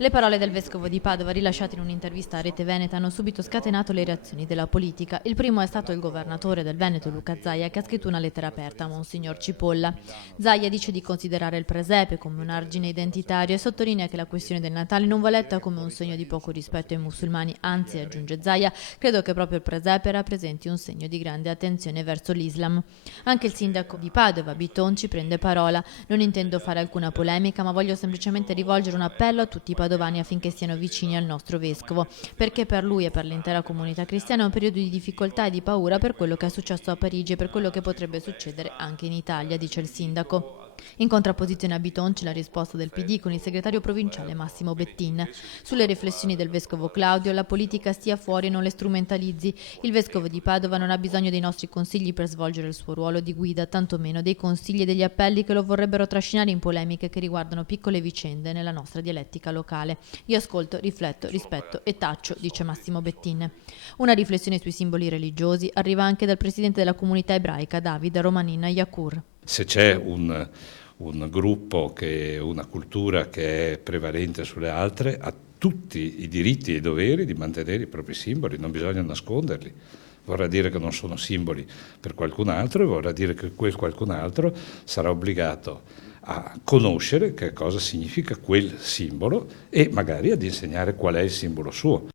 Le parole del vescovo di Padova, rilasciate in un'intervista a Rete Veneta, hanno subito scatenato le reazioni della politica. Il primo è stato il governatore del Veneto, Luca Zaia, che ha scritto una lettera aperta a Monsignor Cipolla. Zaia dice di considerare il presepe come un argine identitario e sottolinea che la questione del Natale non va letta come un segno di poco rispetto ai musulmani, anzi, aggiunge Zaia, credo che proprio il presepe rappresenti un segno di grande attenzione verso l'Islam. Anche il sindaco di Padova, Bitonci, prende parola. Non intendo fare alcuna polemica, ma voglio semplicemente rivolgere un appello a tutti i padovani affinché siano vicini al nostro vescovo, perché per lui e per l'intera comunità cristiana è un periodo di difficoltà e di paura per quello che è successo a Parigi e per quello che potrebbe succedere anche in Italia, dice il sindaco. In contrapposizione a Bitonci la risposta del PD con il segretario provinciale Massimo Bettin. Sulle riflessioni del vescovo Claudio, la politica stia fuori e non le strumentalizzi. Il vescovo di Padova non ha bisogno dei nostri consigli per svolgere il suo ruolo di guida, tantomeno dei consigli e degli appelli che lo vorrebbero trascinare in polemiche che riguardano piccole vicende nella nostra dialettica locale. Io ascolto, rifletto, rispetto e taccio, dice Massimo Bettin. Una riflessione sui simboli religiosi arriva anche dal presidente della comunità ebraica David Romanin Yakur. Se c'è un gruppo, una cultura che è prevalente sulle altre, ha tutti i diritti e i doveri di mantenere i propri simboli, non bisogna nasconderli. Vorrà dire che non sono simboli per qualcun altro e vorrà dire che quel qualcun altro sarà obbligato a conoscere che cosa significa quel simbolo e magari ad insegnare qual è il simbolo suo.